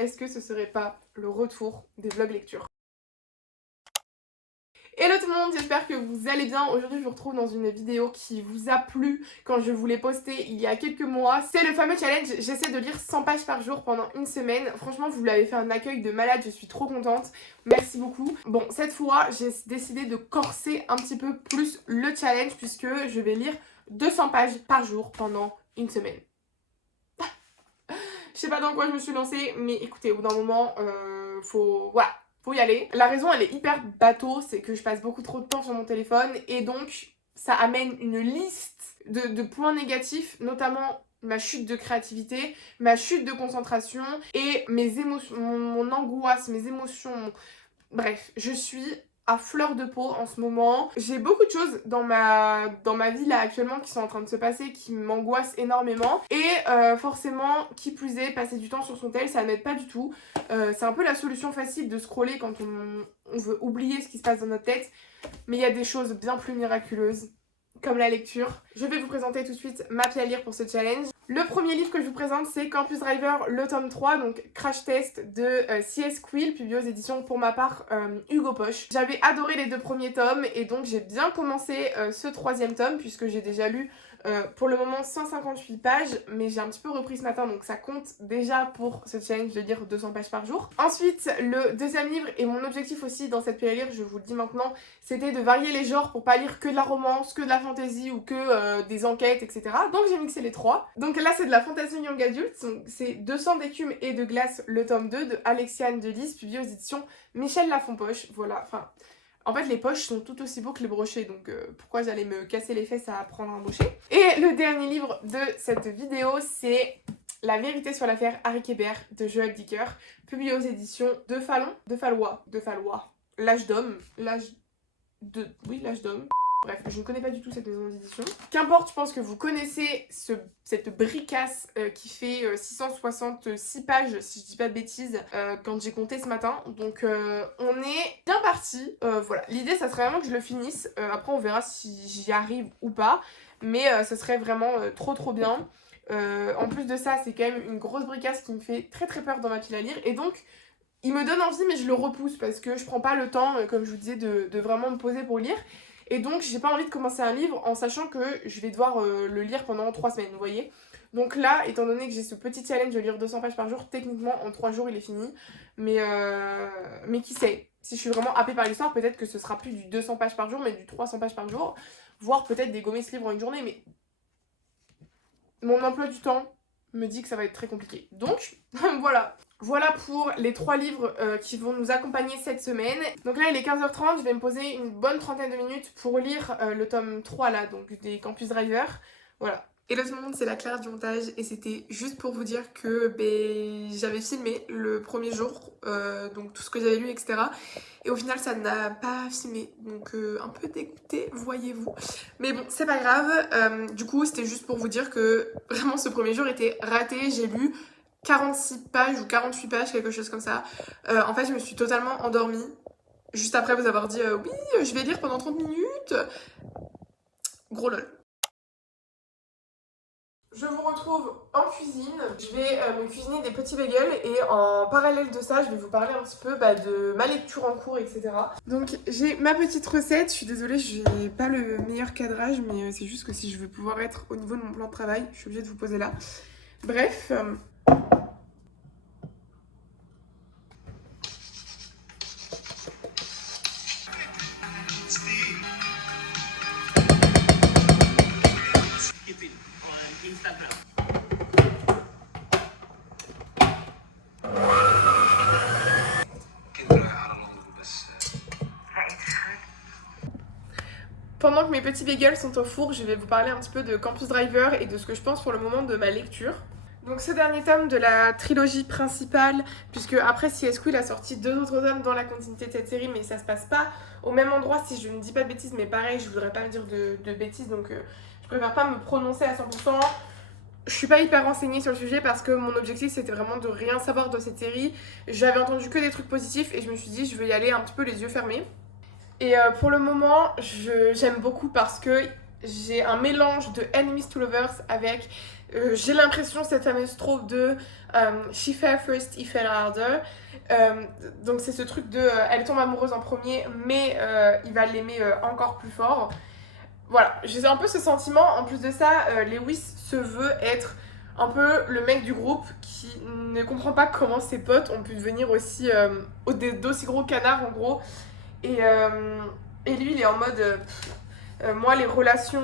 est-ce que ce serait pas le retour des vlogs lecture? Hello tout le monde, j'espère que vous allez bien. Aujourd'hui je vous retrouve dans une vidéo qui vous a plu quand je vous l'ai postée il y a quelques mois. C'est le fameux challenge, j'essaie de lire 100 pages par jour pendant une semaine. Franchement vous l'avez fait un accueil de malade, je suis trop contente. Merci beaucoup. Bon, cette fois j'ai décidé de corser un petit peu plus le challenge puisque je vais lire 200 pages par jour pendant une semaine. Je sais pas dans quoi je me suis lancée, mais écoutez, au bout d'un moment, faut y aller. La raison, elle est hyper bateau, c'est que je passe beaucoup trop de temps sur mon téléphone et donc ça amène une liste de points négatifs, notamment ma chute de créativité, ma chute de concentration et mes émotions, mon angoisse, mes émotions. Bref, je suis à fleur de peau en ce moment. J'ai beaucoup de choses dans ma vie là actuellement qui sont en train de se passer, qui m'angoissent énormément. Et forcément, qui plus est, passer du temps sur son tel, ça n'aide pas du tout. C'est un peu la solution facile de scroller quand on veut oublier ce qui se passe dans notre tête. Mais il y a des choses bien plus miraculeuses, comme la lecture. Je vais vous présenter tout de suite ma pile à lire pour ce challenge. Le premier livre que je vous présente, c'est Campus Driver, le tome 3, donc Crash Test de C.S. Quill, publié aux éditions pour ma part Hugo Poche. J'avais adoré les deux premiers tomes et donc j'ai bien commencé ce troisième tome puisque j'ai déjà lu pour le moment 158 pages, mais j'ai un petit peu repris ce matin donc ça compte déjà pour ce challenge de lire 200 pages par jour. Ensuite, le deuxième livre et mon objectif aussi dans cette pile à lire, je vous le dis maintenant, c'était de varier les genres pour pas lire que de la romance, que de la fantasy ou que des enquêtes, etc. Donc j'ai mixé les trois. Donc là c'est de la fantasy young adult, c'est 200 d'écume et de glace, le tome 2 de Alexiane Delis, publié aux éditions Michel Lafonpoche. Voilà, enfin... En fait, les poches sont tout aussi beaux que les brochets, donc pourquoi j'allais me casser les fesses à prendre un brochet. Et le dernier livre de cette vidéo, c'est La vérité sur l'affaire Harry Kéber de Joël Dicker, publié aux éditions de Fallois, L'âge d'homme, l'âge d'homme. Bref, je ne connais pas du tout cette maison d'édition. Qu'importe, je pense que vous connaissez cette bricasse qui fait 666 pages, si je dis pas de bêtises, quand j'ai compté ce matin. Donc on est bien parti. Voilà, l'idée ça serait vraiment que je le finisse. Après on verra si j'y arrive ou pas. Mais ce serait vraiment trop bien. En plus de ça, c'est quand même une grosse bricasse qui me fait très peur dans ma pile à lire. Et donc, il me donne envie mais je le repousse parce que je prends pas le temps, comme je vous disais, de vraiment me poser pour lire. Et donc j'ai pas envie de commencer un livre en sachant que je vais devoir le lire pendant 3 semaines, vous voyez. Donc là, étant donné que j'ai ce petit challenge de lire 200 pages par jour, techniquement en 3 jours il est fini. Mais qui sait, si je suis vraiment happée par l'histoire, peut-être que ce sera plus du 200 pages par jour mais du 300 pages par jour. Voire peut-être dégommer ce livre en une journée, mais mon emploi du temps me dit que ça va être très compliqué. Donc voilà. Voilà pour les 3 livres qui vont nous accompagner cette semaine. Donc là il est 15h30, je vais me poser une bonne trentaine de minutes pour lire le tome 3 là, donc des Campus Driver. Voilà. Et là tout le monde, c'est la Claire du montage et c'était juste pour vous dire que j'avais filmé le premier jour, donc tout ce que j'avais lu, etc. Et au final ça n'a pas filmé, donc un peu dégoûtée, voyez-vous. Mais bon, c'est pas grave, du coup c'était juste pour vous dire que vraiment ce premier jour était raté, j'ai lu 46 pages ou 48 pages, quelque chose comme ça. En fait, je me suis totalement endormie juste après vous avoir dit oui, je vais lire pendant 30 minutes. Gros lol. Je vous retrouve en cuisine. Je vais me cuisiner des petits bagels et en parallèle de ça, je vais vous parler un petit peu de ma lecture en cours, etc. Donc j'ai ma petite recette. Je suis désolée, je n'ai pas le meilleur cadrage, mais c'est juste que si je veux pouvoir être au niveau de mon plan de travail, je suis obligée de vous poser là. Bref... Pendant que mes petits bagels sont au four, je vais vous parler un petit peu de Campus Driver et de ce que je pense pour le moment de ma lecture. Donc ce dernier tome de la trilogie principale, puisque après C.S. Quill a sorti 2 autres tomes dans la continuité de cette série, mais ça se passe pas au même endroit si je ne dis pas de bêtises, mais pareil, je voudrais pas dire de bêtises, donc je préfère pas me prononcer à 100%. Je suis pas hyper renseignée sur le sujet parce que mon objectif c'était vraiment de rien savoir de cette série. J'avais entendu que des trucs positifs et je me suis dit je vais y aller un petit peu les yeux fermés. Et pour le moment, j'aime beaucoup parce que j'ai un mélange de Enemies to Lovers avec J'ai l'impression, cette fameuse trope de she fell first, he fell harder. Donc c'est ce truc de elle tombe amoureuse en premier, mais il va l'aimer encore plus fort. Voilà, j'ai un peu ce sentiment. En plus de ça, Lewis se veut être un peu le mec du groupe qui ne comprend pas comment ses potes ont pu devenir aussi d'aussi gros canards en gros. Et lui, il est en mode moi, les relations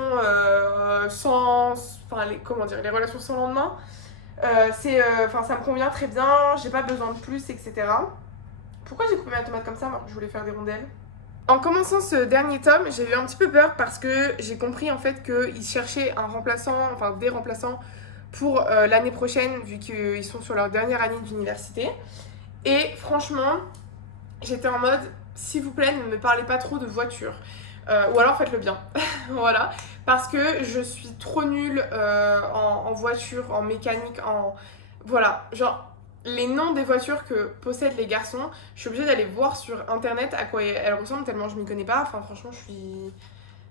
sans. Enfin, comment dire, les relations sans lendemain, ça me convient très bien, j'ai pas besoin de plus, etc. Pourquoi j'ai coupé ma tomate comme ça? Moi, je voulais faire des rondelles. En commençant ce dernier tome, j'ai eu un petit peu peur parce que j'ai compris en fait qu'ils cherchaient un remplaçant, enfin des remplaçants pour l'année prochaine, vu qu'ils sont sur leur dernière année d'université. Et franchement, j'étais en mode, s'il vous plaît, ne me parlez pas trop de voiture. Ou alors faites-le bien. Voilà. Parce que je suis trop nulle en voiture, en mécanique, en. Voilà. Genre, les noms des voitures que possèdent les garçons, je suis obligée d'aller voir sur internet à quoi elles ressemblent tellement je m'y connais pas. Enfin, franchement, je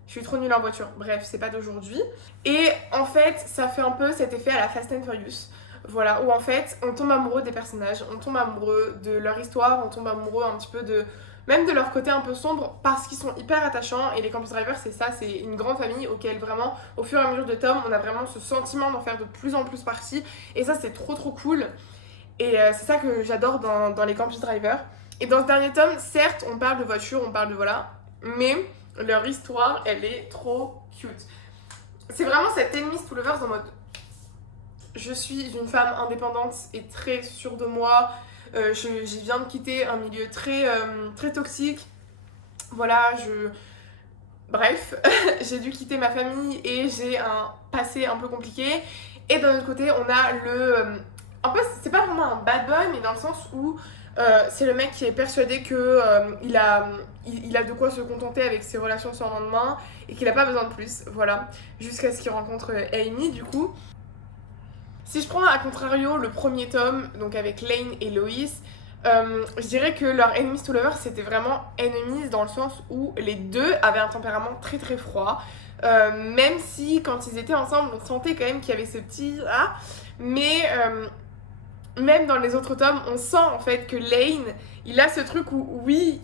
suis trop nulle en voiture. Bref, c'est pas d'aujourd'hui. Et en fait, ça fait un peu cet effet à la Fast and Furious. Voilà, où en fait, on tombe amoureux des personnages, on tombe amoureux de leur histoire, on tombe amoureux un petit peu de. Même de leur côté un peu sombre, parce qu'ils sont hyper attachants. Et les Campus Drivers, c'est ça, c'est une grande famille auquel vraiment, au fur et à mesure de tomes, on a vraiment ce sentiment d'en faire de plus en plus partie. Et ça, c'est trop trop cool. Et c'est ça que j'adore dans les Campus Drivers. Et dans ce dernier tome, certes, on parle de voiture, on parle de voilà, mais leur histoire, elle est trop cute. C'est vraiment cette enemies to lovers en mode je suis une femme indépendante et très sûre de moi. Je viens de quitter un milieu très toxique. Voilà, Bref, j'ai dû quitter ma famille et j'ai un passé un peu compliqué. Et d'un autre côté, on a en fait, c'est pas vraiment un bad boy, mais dans le sens où c'est le mec qui est persuadé que il a de quoi se contenter avec ses relations sans lendemain et qu'il a pas besoin de plus. Voilà, jusqu'à ce qu'il rencontre Amy, du coup. Si je prends à contrario le premier tome, donc avec Lane et Lois, je dirais que leur enemies to lovers c'était vraiment enemies dans le sens où les deux avaient un tempérament très très froid. Même si quand ils étaient ensemble, on sentait quand même qu'il y avait ce petit ah, mais même dans les autres tomes, on sent en fait que Lane, il a ce truc où oui,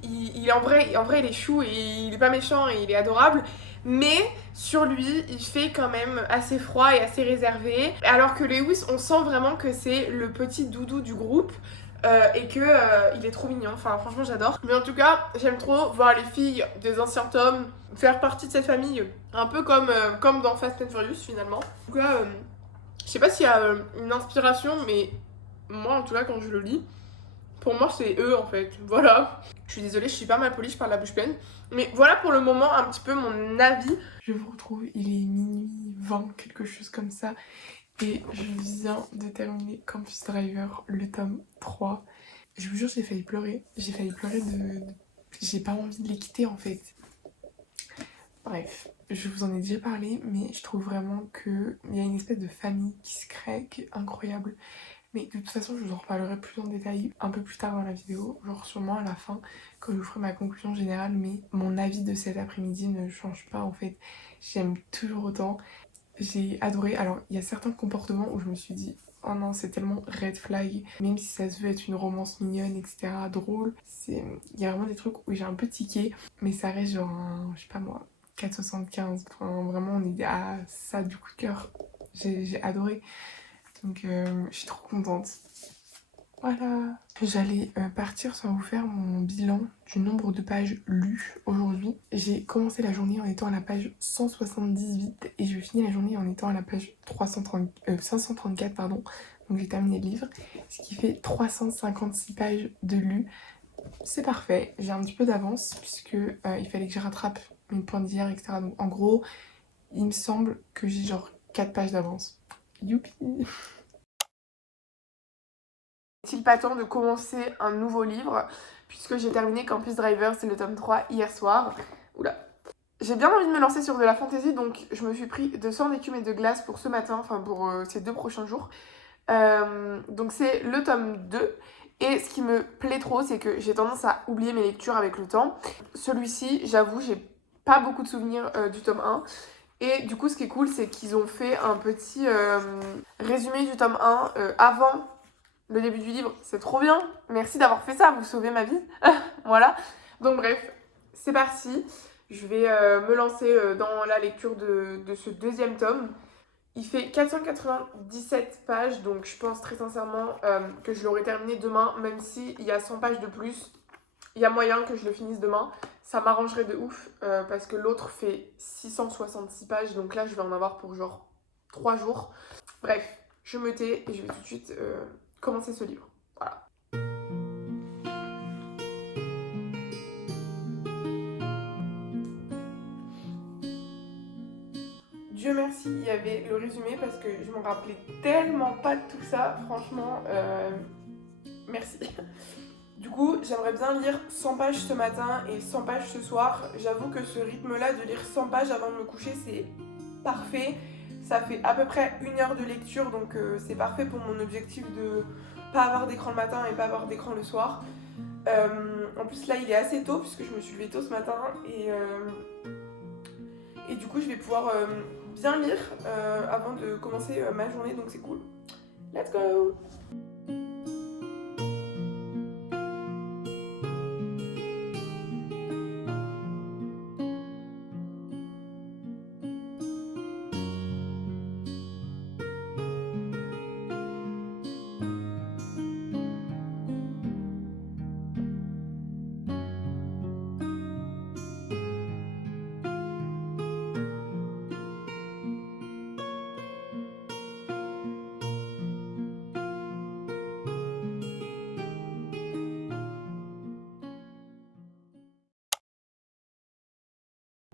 en vrai il est chou et il est pas méchant et il est adorable, mais sur lui, il fait quand même assez froid et assez réservé. Alors que Lewis, on sent vraiment que c'est le petit doudou du groupe. Et que il est trop mignon, enfin franchement j'adore. Mais en tout cas, j'aime trop voir les filles des anciens tomes faire partie de cette famille, un peu comme dans Fast and Furious finalement. En tout cas, je sais pas s'il y a une inspiration, mais moi en tout cas quand je le lis, pour moi c'est eux en fait, voilà. Je suis désolée, je suis pas mal polie, je parle la bouche pleine. Mais voilà pour le moment un petit peu mon avis. Je vous retrouve, il est minuit 20, quelque chose comme ça. Et je viens de terminer Campus Driver, le tome 3. Je vous jure, j'ai failli pleurer. J'ai failli pleurer J'ai pas envie de les quitter en fait. Bref, je vous en ai déjà parlé, mais je trouve vraiment qu'il y a une espèce de famille qui se crée, qui est incroyable. Mais de toute façon, je vous en reparlerai plus en détail un peu plus tard dans la vidéo, genre sûrement à la fin, quand je vous ferai ma conclusion générale, mais mon avis de cet après-midi ne change pas en fait. J'aime toujours autant. J'ai adoré. Alors, il y a certains comportements où je me suis dit, oh non, c'est tellement red flag, même si ça se veut être une romance mignonne, etc., drôle. Il y a vraiment des trucs où j'ai un peu tiqué, mais ça reste genre un, je sais pas moi, 4,75. Enfin, vraiment, on est à ça du coup de cœur. J'ai adoré. Donc, je suis trop contente. Voilà. J'allais partir sans vous faire mon bilan du nombre de pages lues aujourd'hui. J'ai commencé la journée en étant à la page 178 et je vais finir la journée en étant à la page 534, pardon. Donc j'ai terminé le livre, ce qui fait 356 pages de lues. C'est parfait, j'ai un petit peu d'avance puisque il fallait que je rattrape mes points d'hier, etc. Donc en gros, il me semble que j'ai genre 4 pages d'avance. Youpi! Est-il pas temps de commencer un nouveau livre puisque j'ai terminé Campus Driver, c'est le tome 3 hier soir. Oula. J'ai bien envie de me lancer sur de la fantasy, donc je me suis pris 200 d'écume et de glace pour ce matin, enfin pour ces 2 prochains jours. Donc c'est le tome 2. Et ce qui me plaît trop, c'est que j'ai tendance à oublier mes lectures avec le temps. Celui-ci, j'avoue, j'ai pas beaucoup de souvenirs du tome 1. Et du coup, ce qui est cool, c'est qu'ils ont fait un petit résumé du tome 1 avant le début du livre. C'est trop bien. Merci d'avoir fait ça, vous sauvez ma vie. Voilà. Donc bref, c'est parti. Je vais me lancer dans la lecture de ce deuxième tome. Il fait 497 pages, donc je pense très sincèrement que je l'aurai terminé demain, même s'il y a 100 pages de plus. Il y a moyen que je le finisse demain. Ça m'arrangerait de ouf parce que l'autre fait 666 pages, donc là je vais en avoir pour genre 3 jours. Bref, je me tais et je vais tout de suite commencer ce livre. Voilà. Dieu merci, il y avait le résumé parce que je m'en rappelais tellement pas de tout ça. Franchement, merci. Du coup, j'aimerais bien lire 100 pages ce matin et 100 pages ce soir. J'avoue que ce rythme-là de lire 100 pages avant de me coucher, c'est parfait. Ça fait à peu près 1 heure de lecture, donc c'est parfait pour mon objectif de pas avoir d'écran le matin et pas avoir d'écran le soir. En plus, là, il est assez tôt puisque je me suis levée tôt ce matin et du coup, je vais pouvoir bien lire avant de commencer ma journée, donc c'est cool. Let's go!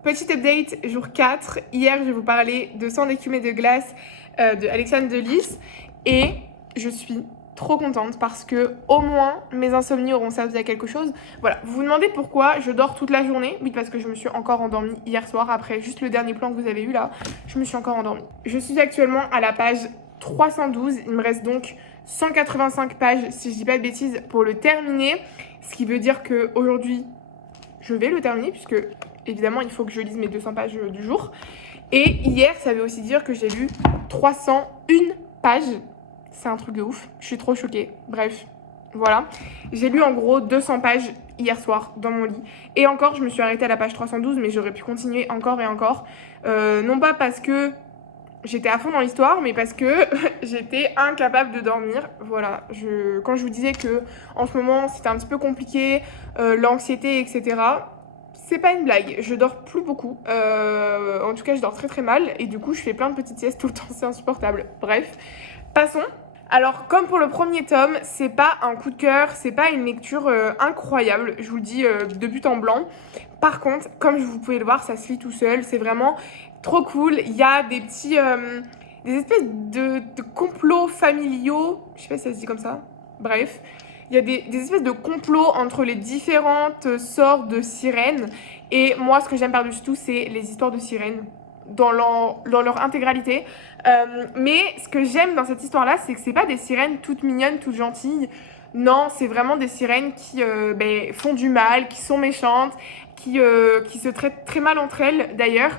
Petit update, jour 4. Hier, je vais vous parler de Sang d'écume et de glace de Alexandre Delis. Et je suis trop contente parce que au moins mes insomnies auront servi à quelque chose. Voilà, vous vous demandez pourquoi je dors toute la journée. Oui, parce que je me suis encore endormie hier soir après juste le dernier plan que vous avez eu là. Je me suis encore endormie. Je suis actuellement à la page 312. Il me reste donc 185 pages, si je dis pas de bêtises, pour le terminer. Ce qui veut dire qu'aujourd'hui, je vais le terminer puisque évidemment il faut que je lise mes 200 pages du jour. Et hier, ça veut aussi dire que j'ai lu 301 pages. C'est un truc de ouf, je suis trop choquée. Bref, voilà. J'ai lu en gros 200 pages hier soir dans mon lit. Et encore, je me suis arrêtée à la page 312, mais j'aurais pu continuer encore et encore. Non pas parce que j'étais à fond dans l'histoire, mais parce que j'étais incapable de dormir. Voilà, quand je vous disais que en ce moment c'était un petit peu compliqué, l'anxiété, etc., c'est pas une blague, je dors plus beaucoup. En tout cas, je dors très très mal et du coup, je fais plein de petites siestes tout le temps, c'est insupportable. Bref, passons. Alors, comme pour le premier tome, c'est pas un coup de cœur, c'est pas une lecture incroyable, je vous le dis de but en blanc. Par contre, comme vous pouvez le voir, ça se lit tout seul, c'est vraiment trop cool. Il y a des petits, des espèces de complots familiaux, je sais pas si ça se dit comme ça, bref. Il y a des espèces de complots entre les différentes sortes de sirènes. Et moi, ce que j'aime par-dessus tout, c'est les histoires de sirènes dans leur intégralité. Mais ce que j'aime dans cette histoire-là, c'est que c'est pas des sirènes toutes mignonnes, toutes gentilles. Non, c'est vraiment des sirènes qui font du mal, qui sont méchantes, qui se traitent très mal entre elles d'ailleurs.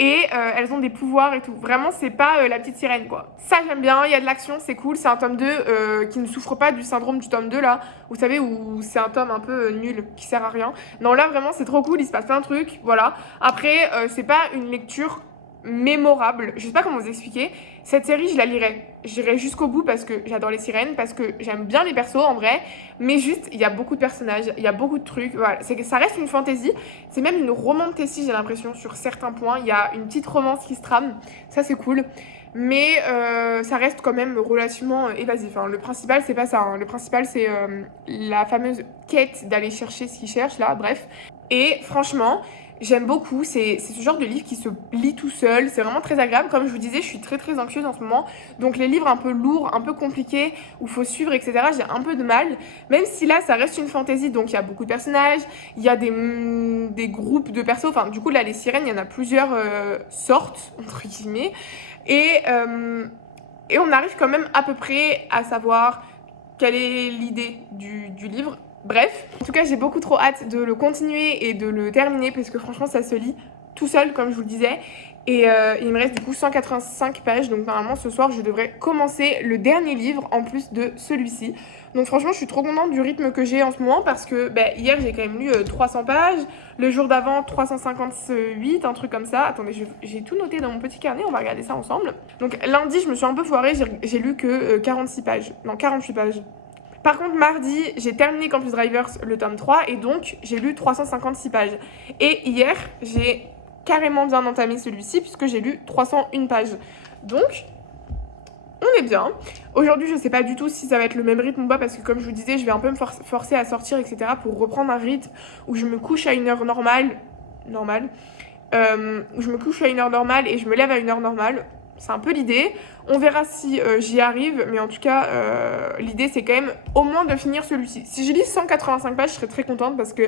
Et elles ont des pouvoirs et tout. Vraiment, c'est pas la petite sirène, quoi. Ça, j'aime bien, il y a de l'action, c'est cool. C'est un tome 2 qui ne souffre pas du syndrome du tome 2, là. Vous savez, où c'est un tome un peu nul, qui sert à rien. Non, là, vraiment, c'est trop cool, il se passe plein de trucs, voilà. Après, c'est pas une lecture mémorable. Je sais pas comment vous expliquer. Cette série, je la lirai. J'irai jusqu'au bout parce que j'adore les sirènes, parce que j'aime bien les persos, en vrai. Mais juste, il y a beaucoup de personnages, il y a beaucoup de trucs. Voilà, ça reste une fantasy. C'est même une romantasy, j'ai l'impression, sur certains points. Il y a une petite romance qui se trame. Ça, c'est cool. Mais ça reste quand même relativement évasif. Hein. Le principal, c'est pas ça. Hein. Le principal, c'est la fameuse quête d'aller chercher ce qu'il cherche, là. Bref. Et franchement, j'aime beaucoup, c'est ce genre de livre qui se lit tout seul, c'est vraiment très agréable. Comme je vous disais, je suis très très anxieuse en ce moment, donc les livres un peu lourds, un peu compliqués, où il faut suivre, etc., j'ai un peu de mal. Même si là, ça reste une fantaisie, donc il y a beaucoup de personnages, il y a des groupes de persos, enfin du coup là, les sirènes, il y en a plusieurs sortes, entre guillemets, et on arrive quand même à peu près à savoir quelle est l'idée du livre. Bref, en tout cas j'ai beaucoup trop hâte de le continuer et de le terminer parce que franchement ça se lit tout seul, comme je vous le disais. Et il me reste du coup 185 pages, donc normalement ce soir je devrais commencer le dernier livre en plus de celui-ci. Donc franchement je suis trop contente du rythme que j'ai en ce moment parce que hier j'ai quand même lu 300 pages, le jour d'avant 358, un truc comme ça. Attendez, j'ai tout noté dans mon petit carnet, on va regarder ça ensemble. Donc lundi je me suis un peu foirée, j'ai lu que 46 pages, non 48 pages. Par contre, mardi, j'ai terminé Campus Drivers le tome 3 et donc j'ai lu 356 pages. Et hier, j'ai carrément bien entamé celui-ci puisque j'ai lu 301 pages. Donc, on est bien. Aujourd'hui, je sais pas du tout si ça va être le même rythme ou pas parce que comme je vous disais, je vais un peu me forcer à sortir, etc. pour reprendre un rythme où je me couche à une heure normale. Où je me couche à une heure normale et je me lève à une heure normale. C'est un peu l'idée. On verra si j'y arrive, mais en tout cas, l'idée c'est quand même au moins de finir celui-ci. Si je lis 185 pages, je serais très contente parce que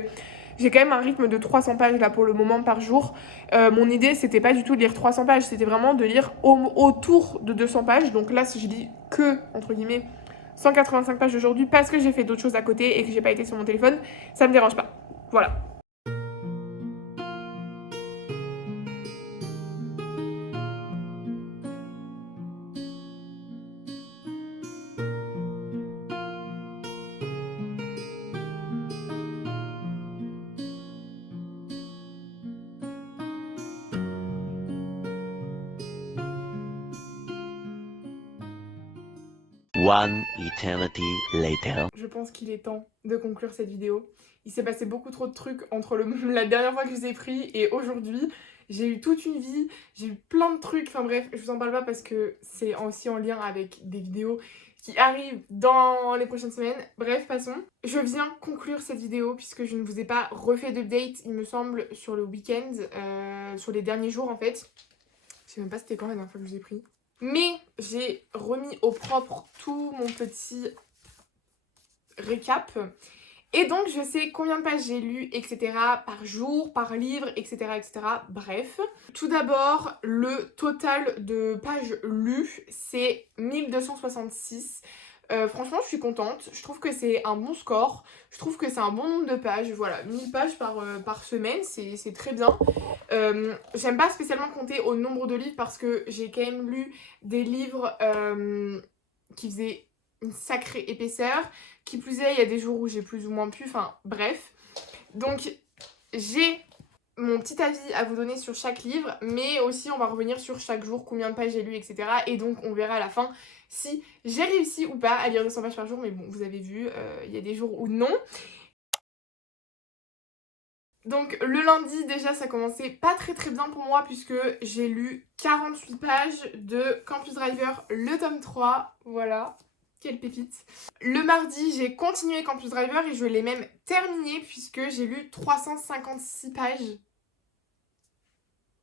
j'ai quand même un rythme de 300 pages là pour le moment par jour. Mon idée c'était pas du tout de lire 300 pages, c'était vraiment de lire autour de 200 pages. Donc là, si je lis que, entre guillemets, 185 pages aujourd'hui parce que j'ai fait d'autres choses à côté et que j'ai pas été sur mon téléphone, ça me dérange pas. Voilà. One eternity later. Je pense qu'il est temps de conclure cette vidéo. Il s'est passé beaucoup trop de trucs entre la dernière fois que je vous ai pris et aujourd'hui. J'ai eu toute une vie, j'ai eu plein de trucs, enfin bref, je vous en parle pas parce que c'est aussi en lien avec des vidéos qui arrivent dans les prochaines semaines. Bref, passons. Je viens conclure cette vidéo puisque je ne vous ai pas refait d'update, il me semble, sur le week-end, sur les derniers jours en fait. Je sais même pas c'était quand la dernière fois que je vous ai pris. Mais j'ai remis au propre tout mon petit récap. Et donc je sais combien de pages j'ai lu, etc. par jour, par livre, etc. etc. Bref. Tout d'abord, le total de pages lues, c'est 1266. Franchement, je suis contente. Je trouve que c'est un bon score. Je trouve que c'est un bon nombre de pages. Voilà, 1000 pages par semaine, c'est très bien. J'aime pas spécialement compter au nombre de livres parce que j'ai quand même lu des livres qui faisaient une sacrée épaisseur. Qui plus est, il y a des jours où j'ai plus ou moins pu, enfin bref. Donc j'ai mon petit avis à vous donner sur chaque livre, mais aussi on va revenir sur chaque jour, combien de pages j'ai lu, etc. Et donc on verra à la fin si j'ai réussi ou pas à lire 200 pages par jour, mais bon, vous avez vu, il y a des jours où non. Donc le lundi déjà ça commençait pas très bien pour moi puisque j'ai lu 48 pages de Campus Driver le tome 3, voilà. Quelle pépite. Le mardi, j'ai continué Campus Driver et je l'ai même terminé puisque j'ai lu 356 pages.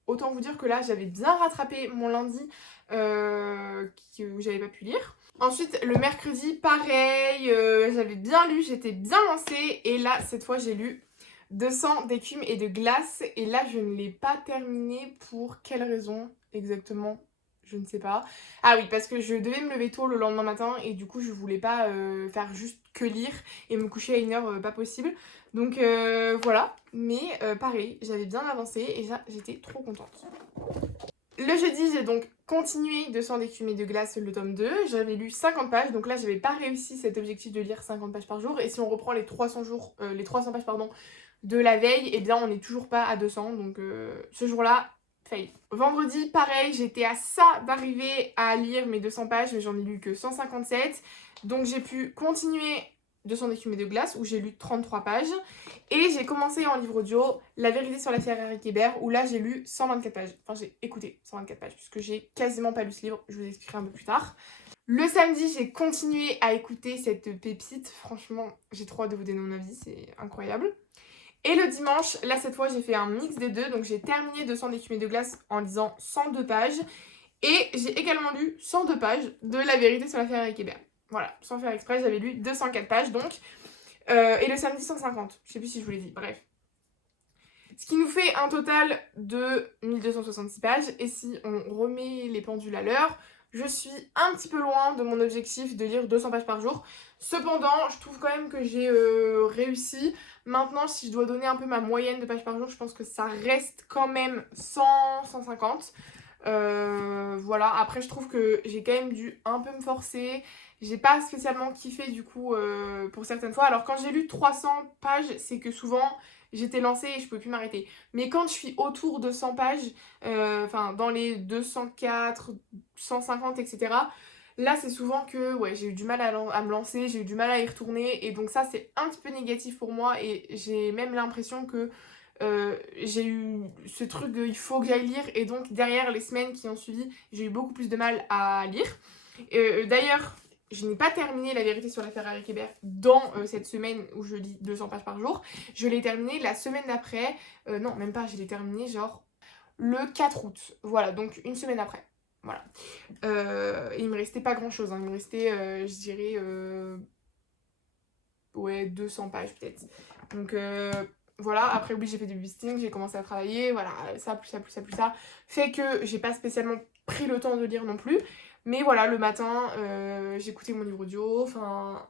Autant vous dire que là, j'avais bien rattrapé mon lundi où j'avais pas pu lire. Ensuite, le mercredi, pareil, j'avais bien lu, j'étais bien lancée. Et là, cette fois, j'ai lu 200 d'écume et de glace. Et là, je ne l'ai pas terminé pour quelle raison exactement ? Je ne sais pas. Ah oui, parce que je devais me lever tôt le lendemain matin et du coup je voulais pas faire juste que lire et me coucher à une heure pas possible. Donc voilà, mais pareil, j'avais bien avancé et j'étais trop contente. Le jeudi, j'ai donc continué 200 d'écume et de glace le tome 2. J'avais lu 50 pages, donc là j'avais pas réussi cet objectif de lire 50 pages par jour. Et si on reprend les 300 pages de la veille, eh bien on n'est toujours pas à 200. Donc ce jour-là, fail. Vendredi, pareil, j'étais à ça d'arriver à lire mes 200 pages, mais j'en ai lu que 157. Donc j'ai pu continuer 200 d'écume et de glace, où j'ai lu 33 pages. Et j'ai commencé en livre audio La vérité sur l'affaire Eric Hébert, où là j'ai lu 124 pages. Enfin, j'ai écouté 124 pages, puisque j'ai quasiment pas lu ce livre, je vous expliquerai un peu plus tard. Le samedi, j'ai continué à écouter cette pépite. Franchement, j'ai trop hâte de vous donner mon avis, c'est incroyable. Et le dimanche, là cette fois j'ai fait un mix des deux, donc j'ai terminé 200 d'écume et de glace en lisant 102 pages. Et j'ai également lu 102 pages de La vérité sur l'affaire Eric Hébert. Voilà, sans faire exprès, j'avais lu 204 pages donc. Et le samedi 150, je sais plus si je vous l'ai dit, bref. Ce qui nous fait un total de 1266 pages. Et si on remet les pendules à l'heure, je suis un petit peu loin de mon objectif de lire 200 pages par jour. Cependant, je trouve quand même que j'ai réussi. Maintenant, si je dois donner un peu ma moyenne de pages par jour, je pense que ça reste quand même 100, 150. Voilà, après je trouve que j'ai quand même dû un peu me forcer. J'ai pas spécialement kiffé du coup pour certaines fois. Alors quand j'ai lu 300 pages, c'est que souvent j'étais lancée et je pouvais plus m'arrêter. Mais quand je suis autour de 100 pages, enfin dans les 204, 150, etc. Là c'est souvent que ouais, j'ai eu du mal à me lancer, j'ai eu du mal à y retourner. Et donc ça c'est un petit peu négatif pour moi et j'ai même l'impression que j'ai eu ce truc de il faut que j'aille lire et donc derrière les semaines qui ont suivi j'ai eu beaucoup plus de mal à lire. D'ailleurs je n'ai pas terminé La vérité sur l'affaire Harry Kéber dans cette semaine où je lis 200 pages par jour. Je l'ai terminé la semaine d'après, non même pas, je l'ai terminé genre le 4 août, voilà, donc une semaine après. Voilà. Il me restait pas grand chose, hein. Il me restait je dirais ouais 200 pages peut-être. Donc voilà, après oui j'ai fait du babysitting, j'ai commencé à travailler, voilà, ça, plus ça, plus ça, plus ça, fait que j'ai pas spécialement pris le temps de lire non plus, mais voilà, le matin, j'écoutais mon livre audio, enfin...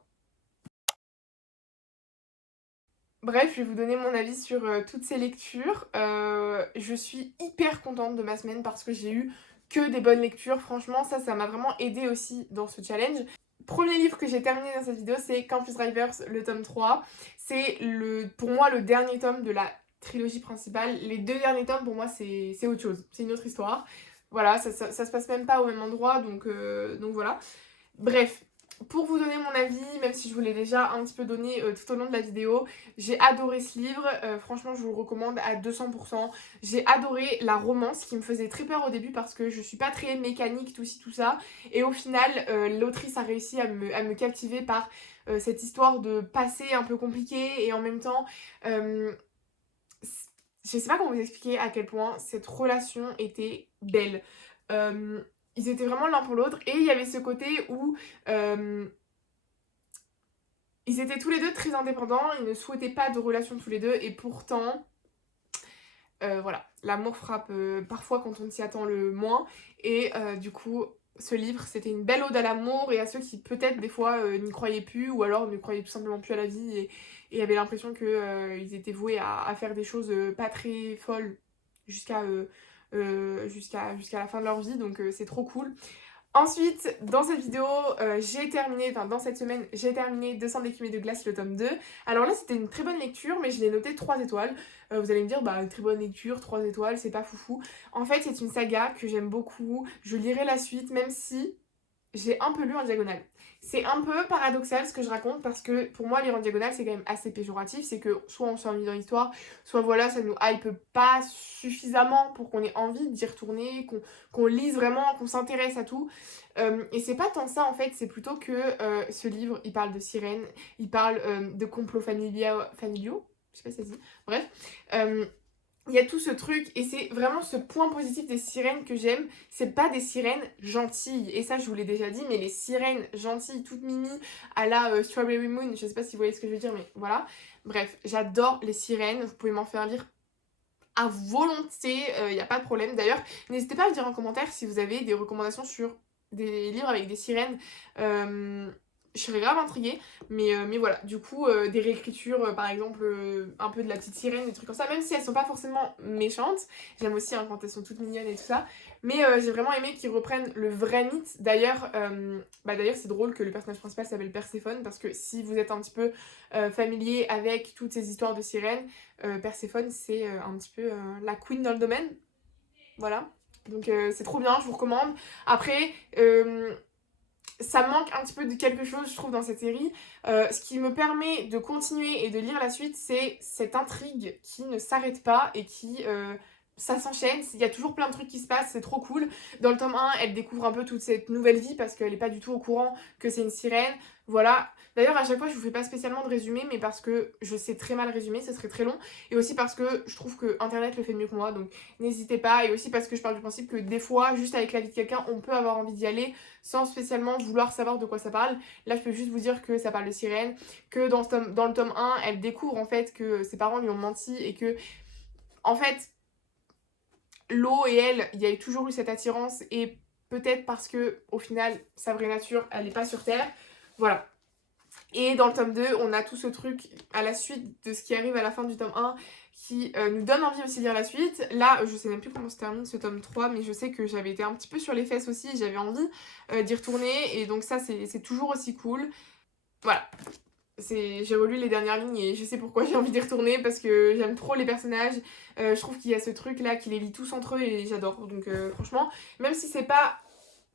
Bref, je vais vous donner mon avis sur toutes ces lectures. Je suis hyper contente de ma semaine parce que j'ai eu que des bonnes lectures, franchement, ça m'a vraiment aidé aussi dans ce challenge. Premier livre que j'ai terminé dans cette vidéo, c'est Campus Drivers, le tome 3. C'est pour moi le dernier tome de la trilogie principale. Les deux derniers tomes, pour moi, c'est autre chose. C'est une autre histoire. Voilà, ça se passe même pas au même endroit, donc voilà. Bref, pour vous donner mon avis, même si je vous l'ai déjà un petit peu donné tout au long de la vidéo, j'ai adoré ce livre, franchement je vous le recommande à 200%. J'ai adoré la romance qui me faisait très peur au début parce que je suis pas très mécanique, tout ci tout ça, et au final l'autrice a réussi à me captiver par cette histoire de passé un peu compliqué et en même temps... je sais pas comment vous expliquer à quel point cette relation était belle. Euh, Ils étaient vraiment l'un pour l'autre et il y avait ce côté où euh, ils étaient tous les deux très indépendants, ils ne souhaitaient pas de relation tous les deux et pourtant, voilà, l'amour frappe parfois quand on ne s'y attend le moins et du coup, ce livre c'était une belle ode à l'amour et à ceux qui peut-être des fois n'y croyaient plus ou alors ne croyaient tout simplement plus à la vie et avaient l'impression qu'ils étaient voués à faire des choses pas très folles jusqu'à jusqu'à la fin de leur vie, donc c'est trop cool. Ensuite, dans cette vidéo, dans cette semaine, j'ai terminé 200 d'écumées de glace, le tome 2. Alors là, c'était une très bonne lecture, mais je l'ai noté 3 étoiles. Vous allez me dire, bah, une très bonne lecture, 3 étoiles, c'est pas foufou. En fait, c'est une saga que j'aime beaucoup. Je lirai la suite, même si j'ai un peu lu en diagonale. C'est un peu paradoxal ce que je raconte parce que pour moi lire en diagonale c'est quand même assez péjoratif, c'est que soit on s'ennuie dans l'histoire, soit voilà ça nous hype pas suffisamment pour qu'on ait envie d'y retourner, qu'on lise vraiment, qu'on s'intéresse à tout. Et c'est pas tant ça en fait, c'est plutôt que ce livre il parle de sirènes, il parle de complots familiaux, je sais pas si ça se dit, bref. Il y a tout ce truc et c'est vraiment ce point positif des sirènes que j'aime. C'est pas des sirènes gentilles. Et ça, je vous l'ai déjà dit, mais les sirènes gentilles, toutes mimi, à la Strawberry Moon, je sais pas si vous voyez ce que je veux dire, mais voilà. Bref, j'adore les sirènes. Vous pouvez m'en faire lire à volonté, il n'y a pas de problème. D'ailleurs, n'hésitez pas à me dire en commentaire si vous avez des recommandations sur des livres avec des sirènes. Je serais grave intriguée, mais voilà, du coup, des réécritures, par exemple, un peu de la petite sirène, des trucs comme ça, même si elles sont pas forcément méchantes, j'aime aussi hein, quand elles sont toutes mignonnes et tout ça, mais j'ai vraiment aimé qu'ils reprennent le vrai mythe. D'ailleurs, c'est drôle que le personnage principal s'appelle Perséphone, parce que si vous êtes un petit peu familier avec toutes ces histoires de sirènes, Perséphone, c'est un petit peu la queen dans le domaine, voilà. Donc c'est trop bien, je vous recommande. Après, ça manque un petit peu de quelque chose, je trouve, dans cette série. Ce qui me permet de continuer et de lire la suite, c'est cette intrigue qui ne s'arrête pas et qui... ça s'enchaîne, il y a toujours plein de trucs qui se passent, c'est trop cool. Dans le tome 1, elle découvre un peu toute cette nouvelle vie parce qu'elle n'est pas du tout au courant que c'est une sirène. Voilà. D'ailleurs, à chaque fois, je vous fais pas spécialement de résumé, mais parce que je sais très mal résumer, ça serait très long. Et aussi parce que je trouve que Internet le fait mieux que moi, donc n'hésitez pas. Et aussi parce que je pars du principe que des fois, juste avec la vie de quelqu'un, on peut avoir envie d'y aller sans spécialement vouloir savoir de quoi ça parle. Là, je peux juste vous dire que ça parle de sirène, que dans le tome 1, elle découvre en fait que ses parents lui ont menti et que, en fait, l'eau et elle, il y a toujours eu cette attirance et peut-être parce que, au final, sa vraie nature, elle n'est pas sur Terre. Voilà. Et dans le tome 2, on a tout ce truc à la suite de ce qui arrive à la fin du tome 1 qui nous donne envie aussi de lire la suite. Là, je sais même plus comment se termine ce tome 3, mais je sais que j'avais été un petit peu sur les fesses aussi, j'avais envie d'y retourner, et donc ça, c'est toujours aussi cool. Voilà. J'ai relu les dernières lignes et je sais pourquoi j'ai envie d'y retourner, parce que j'aime trop les personnages. Je trouve qu'il y a ce truc là qui les lie tous entre eux et j'adore. Donc franchement, même si c'est pas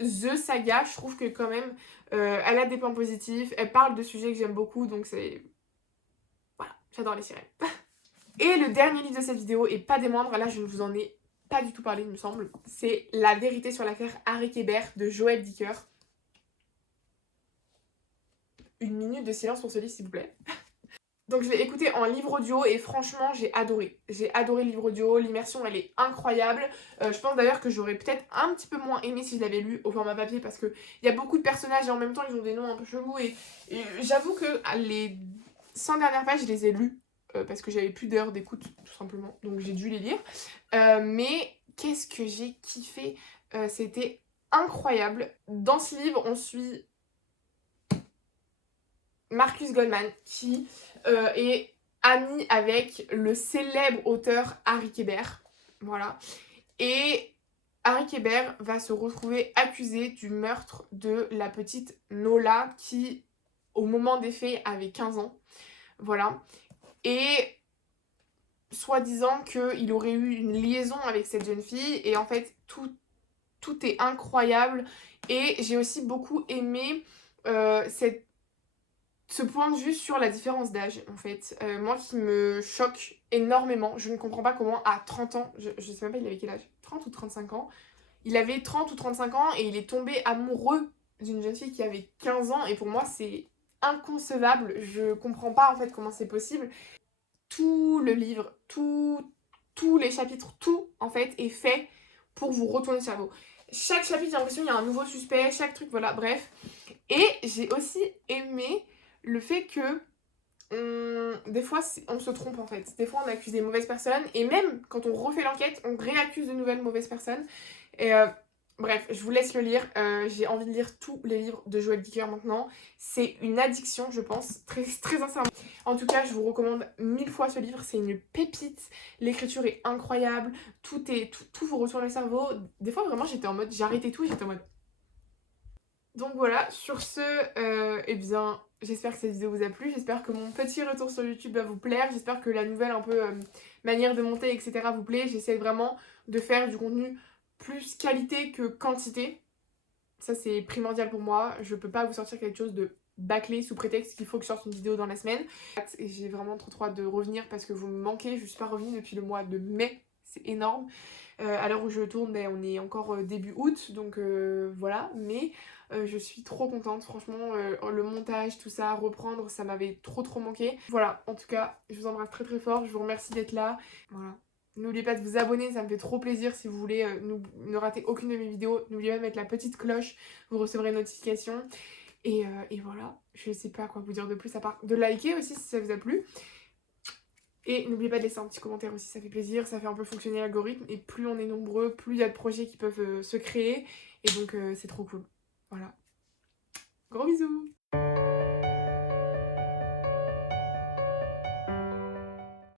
The Saga, je trouve que quand même elle a des points positifs, elle parle de sujets que j'aime beaucoup, donc c'est... Voilà, j'adore les sirènes. Et le dernier livre de cette vidéo, et pas des moindres, là je ne vous en ai pas du tout parlé il me semble, c'est La vérité sur l'affaire Harry Kéber de Joël Dicker. Une minute de silence pour ce livre s'il vous plaît. Donc je l'ai écouté en livre audio et franchement j'ai adoré. J'ai adoré le livre audio, l'immersion elle est incroyable. Je pense d'ailleurs que j'aurais peut-être un petit peu moins aimé si je l'avais lu au format papier, parce qu'il y a beaucoup de personnages et en même temps ils ont des noms un peu chelous, et j'avoue que les 100 dernières pages je les ai lues parce que j'avais plus d'heures d'écoute tout simplement, donc j'ai dû les lire. Mais qu'est-ce que j'ai kiffé, c'était incroyable. Dans ce livre on suit Marcus Goldman qui est ami avec le célèbre auteur Harry Kéber. Voilà. Et Harry Kéber va se retrouver accusé du meurtre de la petite Nola qui, au moment des faits, avait 15 ans. Voilà. Et soi-disant qu'il aurait eu une liaison avec cette jeune fille. Et en fait, tout est incroyable. Et j'ai aussi beaucoup aimé ce point de vue sur la différence d'âge, en fait. Moi qui me choque énormément, je ne comprends pas comment à 30 ans, je sais même pas il avait quel âge, 30 ou 35 ans, il avait 30 ou 35 ans et il est tombé amoureux d'une jeune fille qui avait 15 ans, et pour moi c'est inconcevable, je comprends pas en fait comment c'est possible. Tout le livre, tous les chapitres, tout en fait est fait pour vous retourner le cerveau. Chaque chapitre, j'ai l'impression qu'il y a un nouveau suspect, chaque truc, voilà, bref. Et j'ai aussi aimé le fait que des fois on se trompe en fait. Des fois on accuse des mauvaises personnes, et même quand on refait l'enquête, on réaccuse de nouvelles mauvaises personnes. Et bref, je vous laisse le lire. J'ai envie de lire tous les livres de Joël Dicker maintenant. C'est une addiction, je pense, très, très sincèrement. En tout cas, je vous recommande 1000 fois ce livre. C'est une pépite. L'écriture est incroyable. Tout vous retourne le cerveau. Des fois, vraiment, j'étais en mode... J'arrêtais tout et j'étais en mode... Donc voilà, sur ce, eh bien, j'espère que cette vidéo vous a plu, j'espère que mon petit retour sur YouTube va vous plaire, j'espère que la nouvelle un peu manière de monter, etc. vous plaît. J'essaie vraiment de faire du contenu plus qualité que quantité. Ça c'est primordial pour moi, je peux pas vous sortir quelque chose de bâclé sous prétexte qu'il faut que je sorte une vidéo dans la semaine. Et j'ai vraiment trop hâte de revenir parce que vous me manquez, je suis pas revenue depuis le mois de mai, c'est énorme. À l'heure où je tourne, on est encore début août, donc voilà, mais je suis trop contente, franchement, le montage, tout ça, reprendre, ça m'avait trop manqué. Voilà, en tout cas, je vous embrasse très fort, je vous remercie d'être là, voilà. N'oubliez pas de vous abonner, ça me fait trop plaisir. Si vous voulez ne rater aucune de mes vidéos, n'oubliez pas de mettre la petite cloche, vous recevrez une notification. Et voilà, je sais pas quoi vous dire de plus à part de liker aussi si ça vous a plu. Et n'oubliez pas de laisser un petit commentaire aussi, ça fait plaisir, ça fait un peu fonctionner l'algorithme. Et plus on est nombreux, plus il y a de projets qui peuvent se créer. Et donc c'est trop cool. Voilà. Gros bisous!